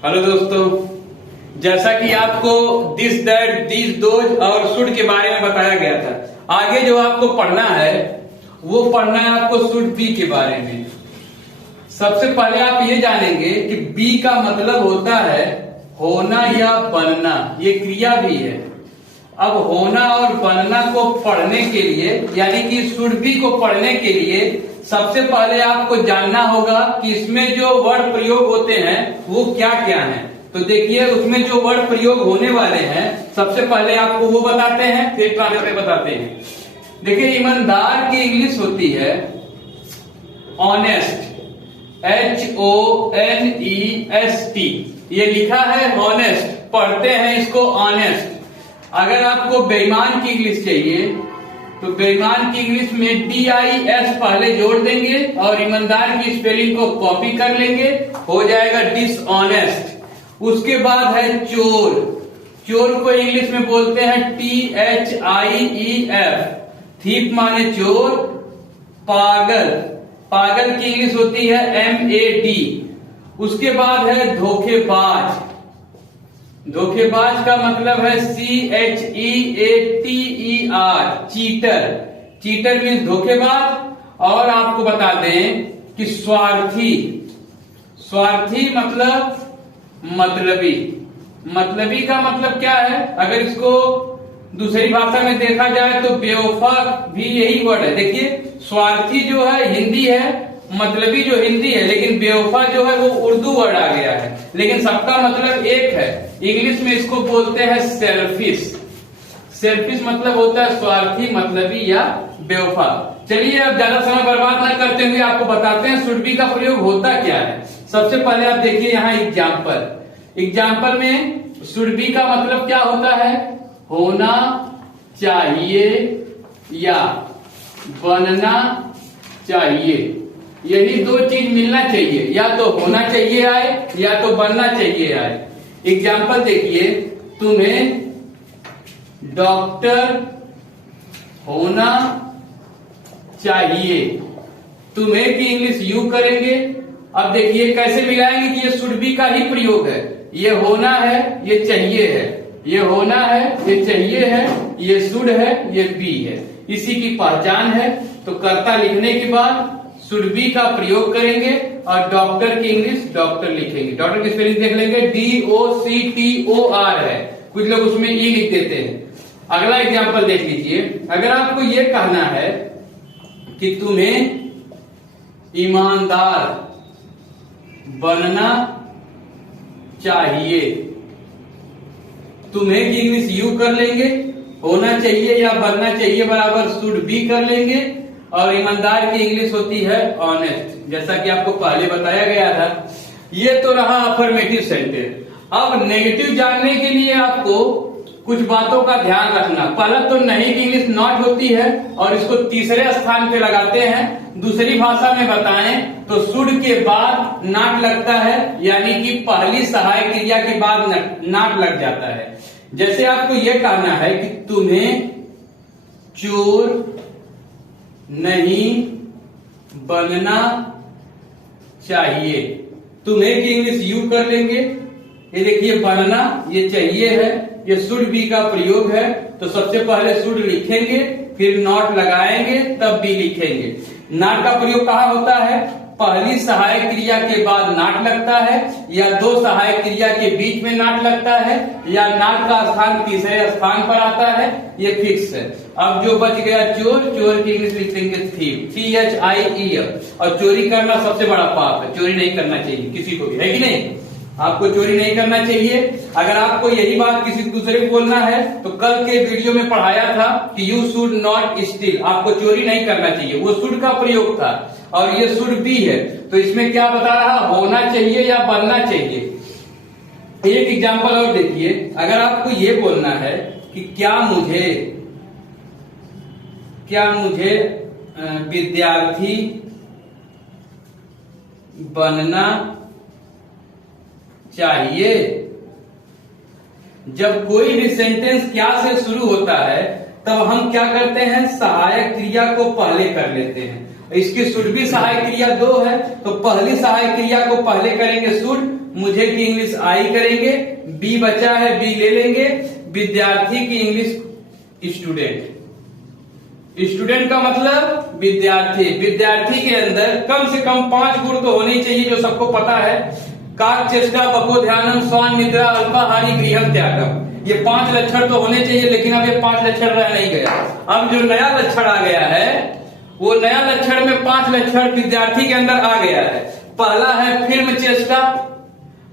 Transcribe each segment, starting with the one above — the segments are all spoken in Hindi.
हेलो दोस्तों, जैसा कि आपको दिस दैट दिस दोज और शुड के बारे में बताया गया था, आगे जो आपको पढ़ना है वो पढ़ना है आपको शुड बी के बारे में। सबसे पहले आप ये जानेंगे कि बी का मतलब होता है होना या बनना, ये क्रिया भी है। अब होना और बनना को पढ़ने के लिए यानी कि शुड बी को पढ़ने के लिए सबसे पहले आपको जानना होगा कि इसमें जो वर्ड प्रयोग होते हैं वो क्या क्या हैं। तो देखिए उसमें जो वर्ड प्रयोग होने वाले हैं सबसे पहले आपको वो बताते हैं, फिर ट्रांसलेटर बताते हैं। देखिए ईमानदार की इंग्लिश होती है ऑनेस्ट, HONEST। ये लिखा है ऑनेस्ट, पढ़ते हैं इसको ऑनेस्ट। अगर आपको बेईमान की इंग्लिश चाहिए तो बेईमान की इंग्लिश में DIS पहले जोड़ देंगे और ईमानदार की स्पेलिंग को कॉपी कर लेंगे, हो जाएगा डिसऑनेस्ट। उसके बाद है चोर, चोर को इंग्लिश में बोलते हैं THIEF, थीप माने चोर। पागल, पागल की इंग्लिश होती है MAD। उसके बाद है धोखेबाज, धोखेबाज का मतलब है CHEATER, चीटर। चीटर मीन्स धोखेबाज। और आपको बता दें कि स्वार्थी, स्वार्थी मतलब मतलबी। मतलबी का मतलब क्या है, अगर इसको दूसरी भाषा में देखा जाए तो बेवफा भी यही वर्ड है। देखिए स्वार्थी जो है हिंदी है, मतलबी जो हिंदी है, लेकिन बेवफा जो है वो उर्दू वर्ड आ गया है, लेकिन सबका मतलब एक है। इंग्लिश में इसको बोलते हैं सेल्फिश। सेल्फिश मतलब होता है स्वार्थी, मतलबी या बेवफा। चलिए अब ज्यादा समय बर्बाद न करते हुए आपको बताते हैं शुड बी का प्रयोग होता क्या है। सबसे पहले आप देखिए यहाँ एग्जाम्पल। एग्जाम्पल में शुड बी का मतलब क्या होता है, होना चाहिए या बनना चाहिए। यही दो चीज मिलना चाहिए, या तो होना चाहिए आए या तो बनना चाहिए आए। एग्जाम्पल देखिए, तुम्हें डॉक्टर होना चाहिए, तुम्हें की इंग्लिश यू करेंगे। अब देखिए कैसे मिलाएंगे कि ये शुड बी का ही प्रयोग है। ये होना है, ये चाहिए है, ये होना है, ये चाहिए है, ये शुड है, ये बी है, इसी की पहचान है। तो कर्ता लिखने के बाद शुड बी का प्रयोग करेंगे और डॉक्टर की इंग्लिश डॉक्टर लिखेंगे। डॉक्टर की स्पेलिंग देख लेंगे, DOCTOR है, कुछ लोग उसमें ई लिख देते हैं। अगला एग्जांपल देख लीजिए। अगर आपको यह कहना है कि तुम्हें ईमानदार बनना चाहिए, तुम्हें की इंग्लिश यू कर लेंगे, होना चाहिए या बनना चाहिए बराबर शुड बी कर लेंगे, और ईमानदार की इंग्लिश होती है ऑनेस्ट, जैसा कि आपको पहले बताया गया था। ये तो रहा अफर्मेटिव सेंटेंस। अब नेगेटिव जानने के लिए आपको कुछ बातों का ध्यान रखना। पहला तो नहीं की इंग्लिश नॉट होती है और इसको तीसरे स्थान पे लगाते हैं। दूसरी भाषा में बताएं तो शुड के बाद नॉट लगता है, यानी कि पहली सहायक क्रिया के बाद नॉट लग जाता है। जैसे आपको यह कहना है कि तुम्हें चोर नहीं बनना चाहिए, तुम्हें की इंग्लिश यू कर लेंगे। ये देखिए बनना, ये चाहिए है, ये शुड बी का प्रयोग है। तो सबसे पहले शुड लिखेंगे, फिर नॉट लगाएंगे, तब बी लिखेंगे। नॉट का प्रयोग कहाँ होता है, पहली सहायक क्रिया के बाद नॉट लगता है, या दो सहायक क्रिया के बीच में नॉट लगता है, या नॉट का स्थान तीसरे स्थान पर आता है, ये फिक्स है। अब जो बच गया चोर, चोर की इंग्लिश लिख देंगे थीफ, THIEF। और चोरी करना सबसे बड़ा पाप है, चोरी नहीं करना चाहिए किसी को भी, है कि नहीं। आपको चोरी नहीं करना चाहिए। अगर आपको यही बात किसी दूसरे को बोलना है तो कल के वीडियो में पढ़ाया था कि यू शुड नॉट स्टील, आपको चोरी नहीं करना चाहिए, वो शुड का प्रयोग था और ये शुड बी है। तो इसमें क्या बता रहा, होना चाहिए या बनना चाहिए। एक एग्जांपल और देखिए। अगर आपको ये बोलना है कि क्या मुझे विद्यार्थी बनना चाहिए, जब कोई भी सेंटेंस क्या से शुरू होता है तब हम क्या करते हैं, सहायक क्रिया को पहले कर लेते हैं। इसकी शुड भी सहायक क्रिया 2 है, तो पहली सहायक क्रिया को पहले करेंगे शुड, मुझे की इंग्लिश आई करेंगे, बी बचा है बी ले लेंगे, विद्यार्थी की इंग्लिश स्टूडेंट। स्टूडेंट का मतलब विद्यार्थी। विद्यार्थी के अंदर कम से कम 5 गुण तो होने चाहिए जो सबको पता है। काक चेष्टा बको ध्यानम स्वान निद्रा अल्पाहारी गृहम त्यागम, ये 5 लक्षण तो होने चाहिए, लेकिन अब ये 5 लक्षण रह नहीं गया। अब जो नया लक्षण आ गया है वो नया लक्षण में 5 लक्षण विद्यार्थी के अंदर आ गया है। पहला है फिल्म चेष्टा,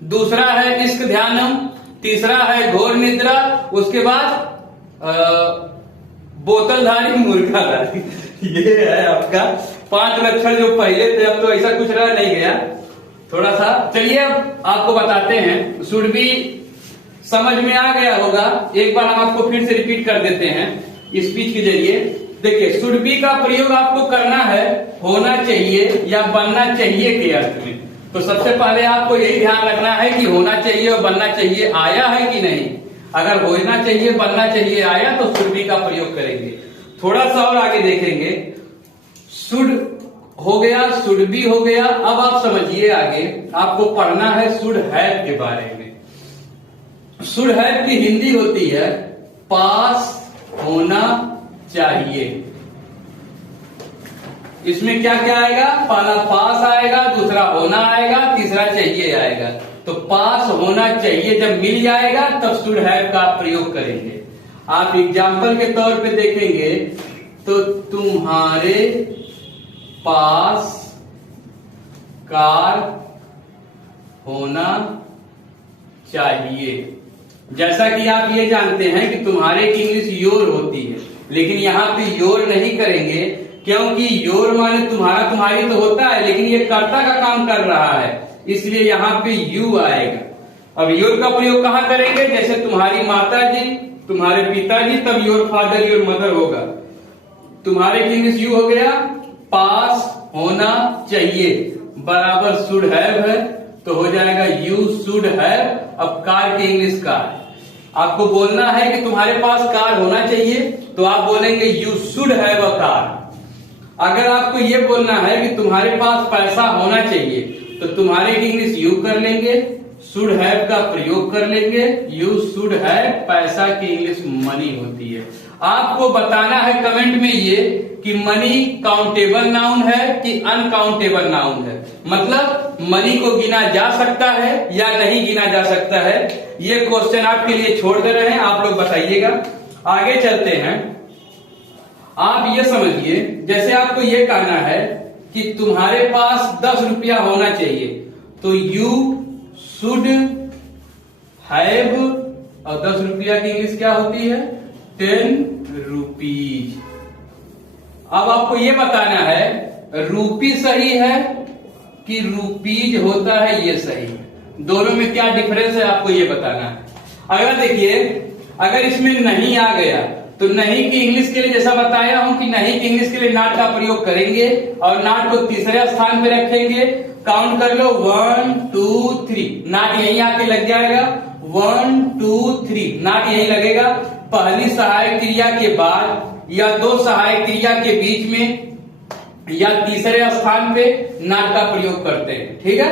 दूसरा है इश्क ध्यानम, तीसरा है घोर निद्रा, उसके बाद बोतलधारी मुर्गाधारी। ये है आपका 5 लक्षण जो पहले थे, अब तो ऐसा कुछ रह नहीं गया थोड़ा सा। चलिए अब आपको बताते हैं, शुड भी समझ में आ गया होगा, एक बार हम आपको फिर से रिपीट कर देते हैं स्पीच के जरिए। देखिए शुड बी का प्रयोग आपको करना है होना चाहिए या बनना चाहिए के अर्थ में। तो सबसे पहले आपको यही ध्यान रखना है कि होना चाहिए और बनना चाहिए आया है कि नहीं। अगर होना चाहिए बनना चाहिए आया तो शुड बी का प्रयोग करेंगे। थोड़ा सा और आगे देखेंगे, शुड हो गया, शुड बी हो गया। अब आप समझिए आगे आपको पढ़ना है शुड हैव के बारे में। शुड हैव की हिंदी होती है पास होना चाहिए। इसमें क्या क्या आएगा, पहला पास आएगा, दूसरा होना आएगा, तीसरा चाहिए आएगा। तो पास होना चाहिए जब मिल जाएगा तब शुड हैव का प्रयोग करेंगे। आप एग्जाम्पल के तौर पे देखेंगे तो तुम्हारे पास कार होना चाहिए। जैसा कि आप ये जानते हैं कि तुम्हारे की इंग्लिश योर होती है, लेकिन यहाँ पे योर नहीं करेंगे क्योंकि योर माने तुम्हारा तुम्हारी तो होता है, लेकिन ये कर्ता का काम कर रहा है, इसलिए यहाँ पे यू आएगा। अब योर का प्रयोग कहाँ करेंगे, जैसे तुम्हारी माता जी, तुम्हारे पिताजी, तब योर फादर योर मदर होगा। तुम्हारे की इंग्लिश यू हो गया, पास होना चाहिए बराबर शुड हैव है, तो हो जाएगा यू शुड हैव। अब कार की इंग्लिश कार, आपको बोलना है कि तुम्हारे पास कार होना चाहिए, तो आप बोलेंगे you should have a car. अगर आपको ये बोलना है कि तुम्हारे पास पैसा होना चाहिए, तो तुम्हारे की इंग्लिश यू कर लेंगे, शुड हैव का प्रयोग कर लेंगे, यू शुड हैव। पैसा की इंग्लिश मनी होती है। आपको बताना है कमेंट में ये कि मनी काउंटेबल नाउन है कि अनकाउंटेबल नाउन है, मतलब मनी को गिना जा सकता है या नहीं गिना जा सकता है। ये क्वेश्चन आपके लिए छोड़ दे रहे हैं, आप लोग बताइएगा। आगे चलते हैं, आप ये समझिए, जैसे आपको ये कहना है कि तुम्हारे पास 10 रुपया होना चाहिए, तो यू शुड हैव, और 10 रुपया की इंग्लिश क्या होती है, 10 रुपीज। अब आपको ये बताना है रूपी सही है कि रुपीज होता है ये सही है, दोनों में क्या डिफरेंस है आपको ये बताना है। अगर देखिए अगर इसमें नहीं आ गया तो नहीं की इंग्लिश के लिए जैसा बताया हूं कि नहीं की इंग्लिश के लिए नॉट का प्रयोग करेंगे और नॉट को तीसरे स्थान पे रखेंगे। काउंट कर लो 1 2 3, नॉट यहीं आके लग जाएगा। 1 2 3 नॉट यहीं लगेगा। पहली सहायक क्रिया के बाद या 2 सहायक क्रिया के बीच में या तीसरे स्थान पे नॉट का प्रयोग करते हैं, ठीक है।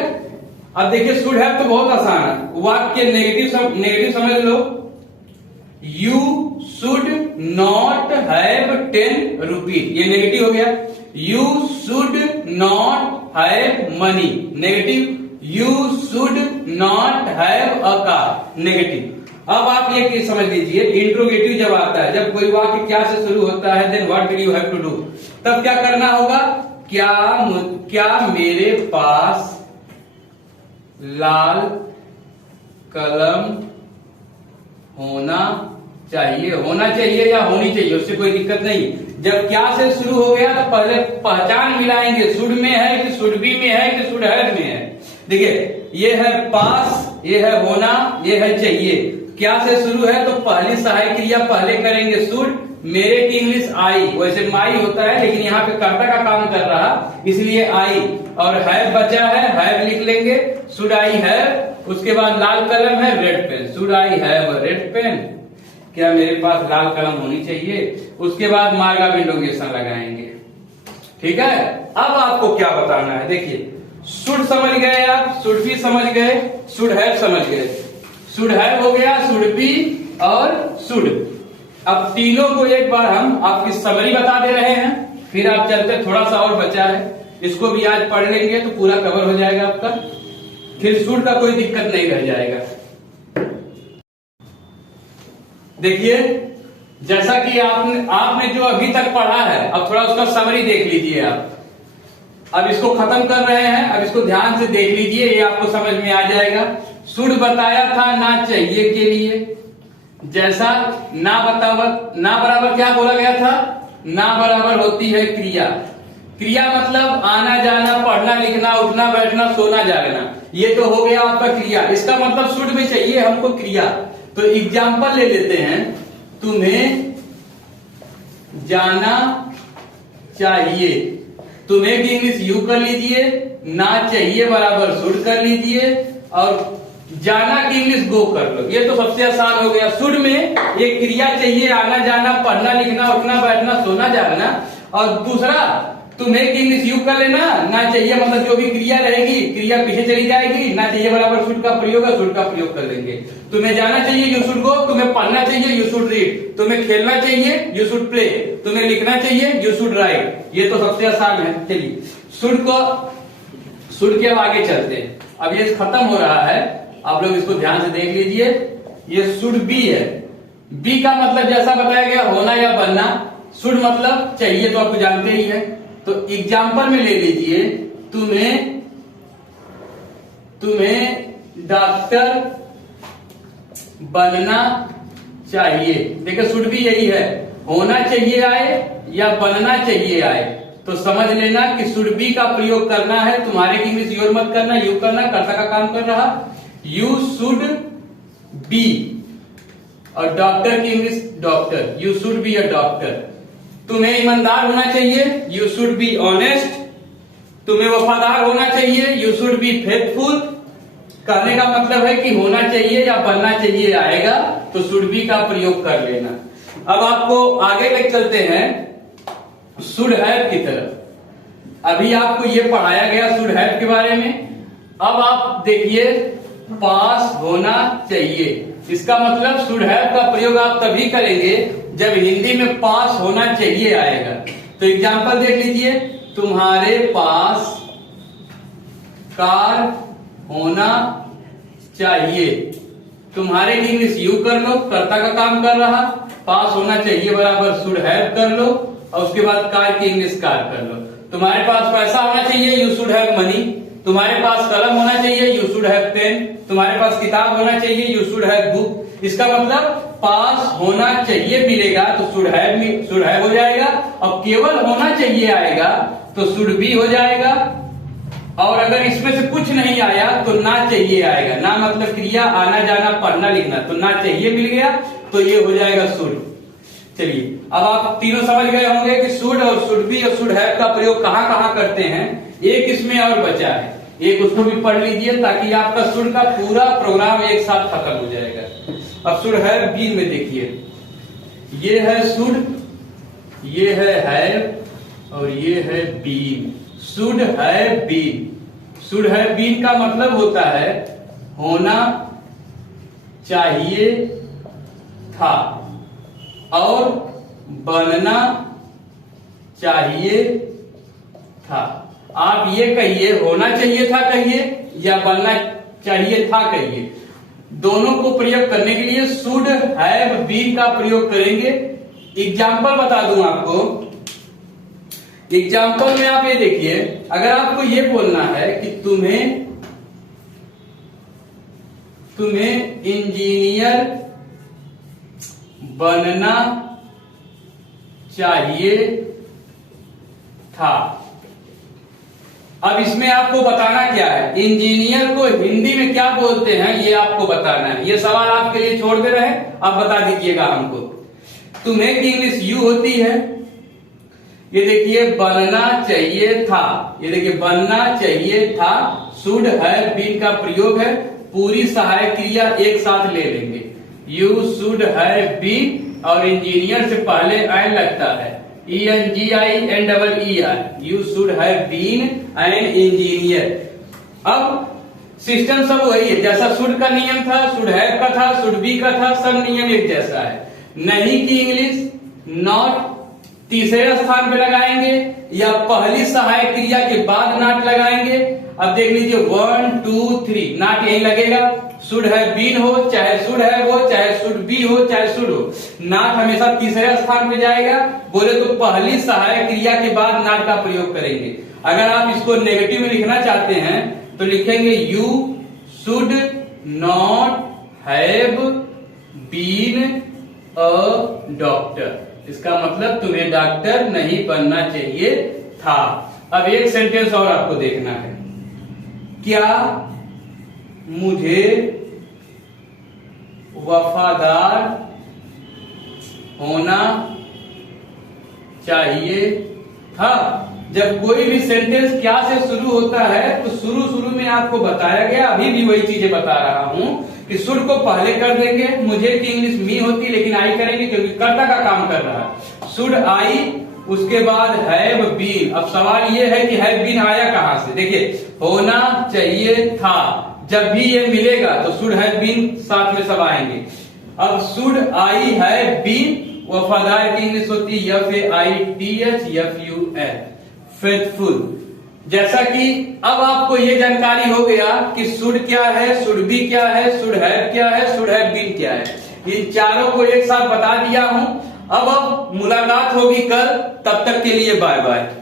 अब देखिए शुड हैव तो बहुत आसान है, वाक्य नेगेटिव समझ लो। You should not have 10 rupees, ये नेगेटिव हो गया। You should not have money, negative. You should not have a car, negative. अब आप ये समझ लीजिए, इंट्रोगेटिव जब आता है, जब कोई वाक्य क्या से शुरू होता है, then what do you have to do, तब क्या करना होगा, क्या मेरे पास लाल कलम होना चाहिए, होना चाहिए या होनी चाहिए, उससे कोई दिक्कत नहीं। जब क्या से शुरू हो गया तो पहले पहचान मिलाएंगे, शुड में है कि शुड बी में है कि शुड हैव में है। देखिए ये है पास, ये है होना, ये है चाहिए। क्या से शुरू है तो पहली सहायक क्रिया पहले करेंगे शुड। मेरे की इंग्लिश आई, वैसे माई होता है लेकिन यहाँ पे कर्ता का काम कर रहा, इसलिए आई। और हैव बचा है, हैव लिख लेंगे, शुड आई हैव। उसके बाद लाल कलम है, red pen, should I have red pen, क्या मेरे पास लाल कलम होनी चाहिए। उसके बाद मार्गा विंडोगेशन लगाएंगे, ठीक है। अब आपको क्या बताना है, देखिए शुड समझ गए आप, शुड भी समझ गए, शुड हैव समझ गए, शुड हैव हो गया, शुड बी और शुड। अब तीनों को एक बार हम आपकी समरी बता दे रहे हैं, फिर आप चलते, थोड़ा सा और बचा है, इसको भी आज पढ़ लेंगे तो पूरा कवर हो जाएगा आपका, फिर शुड का कोई दिक्कत नहीं रह जाएगा। देखिए जैसा कि आपने जो अभी तक पढ़ा है, अब थोड़ा उसका समरी देख लीजिए आप। अब इसको खत्म कर रहे हैं, अब इसको ध्यान से देख लीजिए, ये आपको समझ में आ जाएगा। शुड बताया था ना चाहिए के लिए, जैसा ना बराबर क्या बोला गया था, ना बराबर होती है क्रिया। क्रिया मतलब आना जाना, पढ़ना लिखना, उठना बैठना, सोना जागना, ये तो हो गया आपका क्रिया। इसका मतलब शुड में चाहिए हमको क्रिया। तो एग्जाम्पल ले लेते हैं, तुम्हें जाना चाहिए, तुम्हें की इंग्लिश यू कर लीजिए, ना चाहिए बराबर शुड कर लीजिए, और जाना की इंग्लिश गो कर लो। ये तो सबसे आसान हो गया। शुड में एक क्रिया चाहिए, आना जाना, पढ़ना लिखना, उठना बैठना, सोना जागना, और दूसरा तुम्हें की इंग्लिश यू कर लेना, ना चाहिए मतलब जो भी क्रिया रहेगी, क्रिया पीछे चली जाएगी, ना चाहिए बराबर शुड का प्रयोग है, शुड का प्रयोग कर लेंगे। तुम्हें जाना चाहिए, यू शुड गो, तुम्हें पढ़ना चाहिए, यू शुड रीड, तुम्हें खेलना चाहिए, यू शुड प्ले, तुम्हें लिखना चाहिए, यू शुड राइट। ये तो सबसे आसान है। चलिए शुड के अब आगे चलते हैं। अब ये खत्म हो रहा है, आप लोग इसको ध्यान से देख लीजिए। ये शुड बी है, बी का मतलब जैसा बताया गया होना या बनना, शुड मतलब चाहिए तो आपको जानते ही है। तो एग्जाम्पल में ले लीजिए, तुम्हें डॉक्टर बनना चाहिए। देखिए शुड भी यही है, होना चाहिए आए या बनना चाहिए आए, तो समझ लेना कि शुड बी का प्रयोग करना है। तुम्हारे की इंग्लिश योर मत करना, यू करना, कर्ता का काम कर रहा, यू शुड बी, और डॉक्टर की English doctor, you should be a doctor. तुम्हें ईमानदार होना चाहिए, यू शुड बी ऑनेस्ट, तुम्हें वफादार होना चाहिए, यू शुड बी फेथफुल। कहने का मतलब है कि होना चाहिए या बनना चाहिए आएगा तो शुड बी का प्रयोग कर लेना। अब आपको आगे ले चलते हैं शुड हैव की तरफ। अभी आपको ये पढ़ाया गया शुड हैव के बारे में। अब आप देखिए पास होना चाहिए, इसका मतलब शुड हैव का प्रयोग आप तभी करेंगे जब हिंदी में पास होना चाहिए आएगा। तो एग्जाम्पल देख लीजिए, तुम्हारे पास कार होना चाहिए, तुम्हारे की इंग्लिश यू कर लो, कर्ता का काम कर रहा, पास होना चाहिए बराबर शुड हैव कर लो, और उसके बाद कार की इंग्लिश कार कर लो। तुम्हारे पास पैसा होना चाहिए, यू शुड हैव मनी, तुम्हारे पास कलम होना चाहिए, यू शुड हैव पेन, तुम्हारे पास किताब होना चाहिए, यू शुड हैव बुक। इसका मतलब पास होना चाहिए मिलेगा तो शुड हैव हो जाएगा, और केवल होना चाहिए आएगा तो शुड बी हो जाएगा, और अगर इसमें से कुछ नहीं आया तो ना चाहिए आएगा। ना मतलब क्रिया, आना जाना, पढ़ना लिखना, तो ना चाहिए मिल गया तो ये हो जाएगा शुड। चलिए अब आप तीनों समझ गए होंगे कि शुड और शुड बी और शुड हैव का प्रयोग कहां कहां करते हैं। एक इसमें और बचा है, एक उसको भी पढ़ लीजिए ताकि आपका शुड का पूरा प्रोग्राम एक साथ खत्म हो जाएगा। अब शुड हैव बी में देखिए, ये है शुड, ये है हैव, और ये है been. Should have been, should have been का मतलब होता है होना चाहिए था और बनना चाहिए था। आप ये कहिए होना चाहिए था कहिए या बनना चाहिए था कहिए, दोनों को प्रयोग करने के लिए शुड हैव बीन का प्रयोग करेंगे। एग्जाम्पल बता दूं आपको, एग्जाम्पल में आप ये देखिए, अगर आपको ये बोलना है कि तुम्हें इंजीनियर बनना चाहिए था। अब इसमें आपको बताना क्या है, इंजीनियर को हिंदी में क्या बोलते हैं ये आपको बताना है। ये सवाल आपके लिए छोड़ दे रहे हैं, आप बता दीजिएगा हमको। तुम्हें की इंग्लिश यू होती है, ये देखिए बनना चाहिए था, ये देखिए बनना चाहिए था, शुड हैव बीन का प्रयोग है, पूरी सहायक क्रिया एक साथ ले लेंगे, यू शुड हैव बीन, और इंजीनियर से पहले एन लगता है, ENGINEER, you should have been an engineer। अब सिस्टम सब वही है, जैसा शुड का नियम था, शुड हैव का था, शुड बी का था, सब नियम एक जैसा है। नहीं की इंग्लिश नॉट तीसरे स्थान पे लगाएंगे या पहली सहायक क्रिया के बाद नॉट लगाएंगे। अब देख लीजिए 1 2 3 नॉट यही लगेगा, शुड हैव बीन हो चाहे शुड हैव हो चाहे शुड बी हो चाहे शुड हो, नॉट हमेशा तीसरे स्थान पे जाएगा। बोले तो पहली सहायक क्रिया के बाद नॉट का प्रयोग करेंगे। अगर आप इसको नेगेटिव में लिखना चाहते हैं तो लिखेंगे you should not have been a doctor. इसका मतलब तुम्हें डॉक्टर नहीं बनना चाहिए था। अब एक सेंटेंस और आपको देखना है, क्या मुझे वफादार होना चाहिए था। जब कोई भी सेंटेंस क्या से शुरू होता है तो शुरू में आपको बताया गया, अभी भी वही चीजें बता रहा हूं कि शुड को पहले कर देंगे, मुझे की इंग्लिश मी होती लेकिन आई करेंगे क्योंकि कर्ता का काम कर रहा है। शुड आई, उसके बाद हैव बीन। अब सवाल ये है कि हैव बीन आया कहां से? देखिए होना चाहिए था, जब भी ये मिलेगा तो शुड हैव बीन साथ में सब आएंगे। अब शुड आई हैव बीन, वफादार की इंग्लिश होती है FAITHFUL, फेथफुल। जैसा कि अब आपको ये जानकारी हो गया कि शुड क्या है, शुड बी क्या है, शुड हैव क्या है, शुड हैव बीन क्या है। इन चारों को एक साथ बता दिया हूं। अब मुलाकात होगी कल, तब तक के लिए बाय बाय।